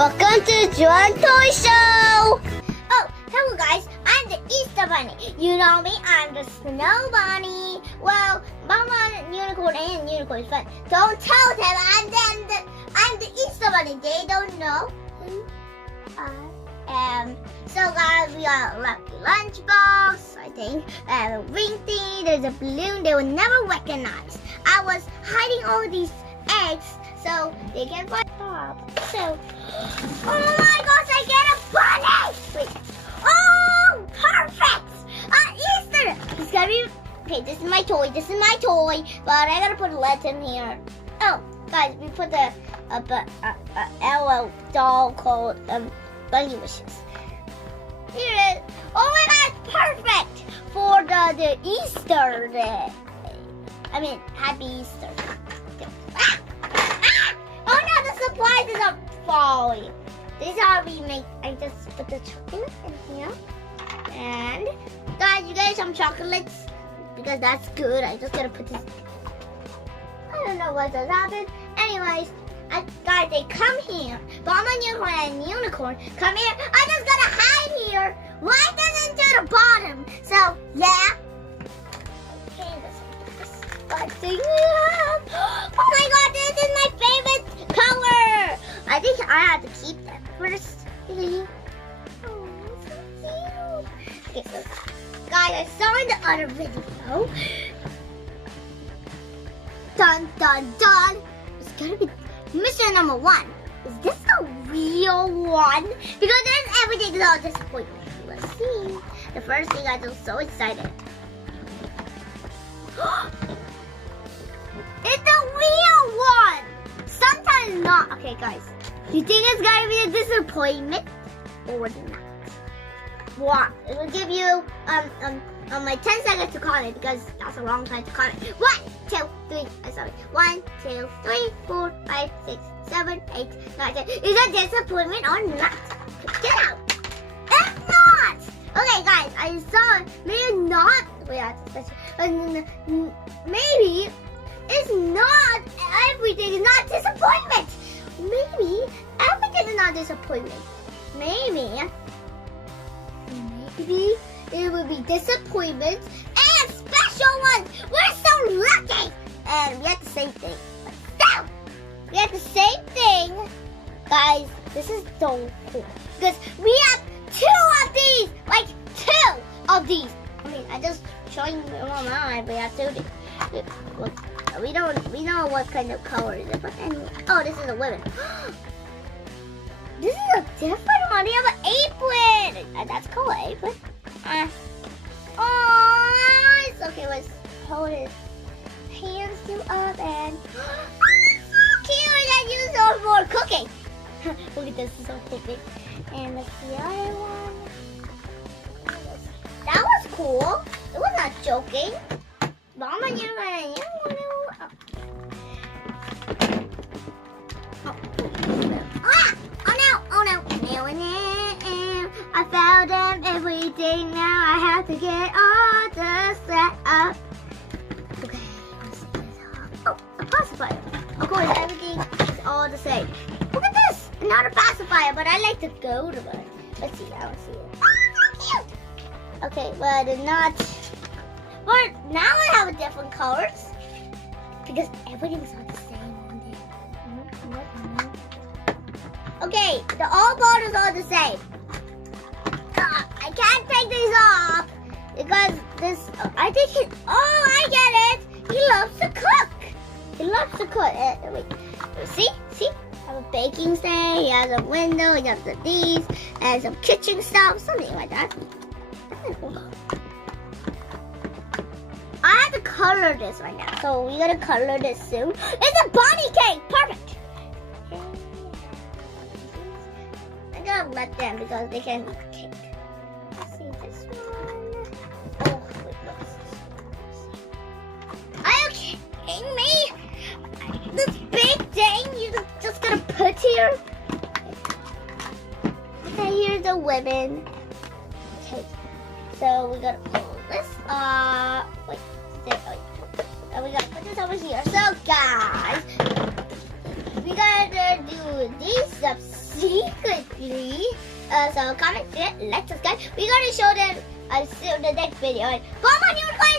Welcome to Joowon ToyShow! Oh, hello guys, I'm the Easter Bunny. You know me, I'm the Snow Bunny. Well, Mama, Unicorn, and Unicorn's friend. Don't tell them I'm the Easter Bunny. They don't know who I am. So guys, we got a lucky lunchbox, I think, and a ring thing. There's a balloon they will never recognize. I was hiding all these eggs so they can find Bob. So, oh my gosh, I get a bunny! Wait. Oh, perfect! Easter! It's gotta be. Okay, this is my toy. But I gotta put a letter in here. Oh, guys, we put the LL doll called Bunny Wishes. Here it is. Oh my God, it's perfect for the Easter day. I mean, happy Easter. Oh no, the supplies are falling. This is how we make. I just put the chocolate in here. And guys, you guys some chocolates because that's good. I just gotta put this. I don't know what just happened. Anyways, guys, they come here. Mama Unicorn and Unicorn come here. I just gotta hide here. Right down into the bottom. So yeah. Okay, this thing we have. Oh my God, this is my favorite color. I think I have to keep that first. Oh, so cute. Okay, so guys, I saw in the other video. Dun dun dun. It's gonna be mission number 1. Is this the real one? Because there's everything is all disappointment. Let's see. The first thing I was so excited. It's the real one! Sometimes not. Okay, guys. You think it's gonna be a disappointment or not? What? It will give you like 10 seconds to comment because that's a long time to comment. 1, 2, 3. Sorry. 1, 2, 3, 4, 5, 6, 7, 8, 9, 10. Is it a disappointment or not? Get out. It's not. Okay, guys. I saw. Maybe not. Wait, maybe. It's not everything is not disappointment. Maybe everything is not disappointment. Maybe it will be disappointment and special ones. We're so lucky. And we have the same thing. So, we have the same thing. Guys, this is so cool. Because we have 2 of these. Like 2 of these. I mean, I just showing my mind, but we have 2. Look. We know what kind of color is it, but anyway. Oh, this is a woman. This is a different one. They have an apron. That's called an apron. Oh, it's okay. Let's hold it. Hands to up and. Oh, so cute. I got used those for cooking. Look at this. It's so pretty. And let's see the other one. That was cool. It was not joking. Mama, you want to. I found them everything. Now I have to get all the set up. Okay, let's see this. Oh, a pacifier. Of course, everything is all the same. Look at this. Another pacifier, but I like the gold one. Let's see. I don't see it. Oh, so cute. Okay, well, they're not. But now I have different colors because everything's not the same one day. Okay, all bottles are the same. I can't take these off because this. I think he. Oh, I get it. He loves to cook. Wait, see? I have a baking stand. He has a window. He has these and some kitchen stuff, something like that. I have to color this right now, so we gotta color this soon. It's a bunny cake, perfect. I'm gonna let them because they can eat cake. Let's see this one. Oh, wait, what's this? Are you kidding me? This big thing you just gonna put here? Okay, here's the women. Okay, so we gotta pull this up. Wait. And we gotta put this over here. So guys, we gotta do these steps. See? So comment, share, like, subscribe. We're gonna show them the next video. Come on, unicorn!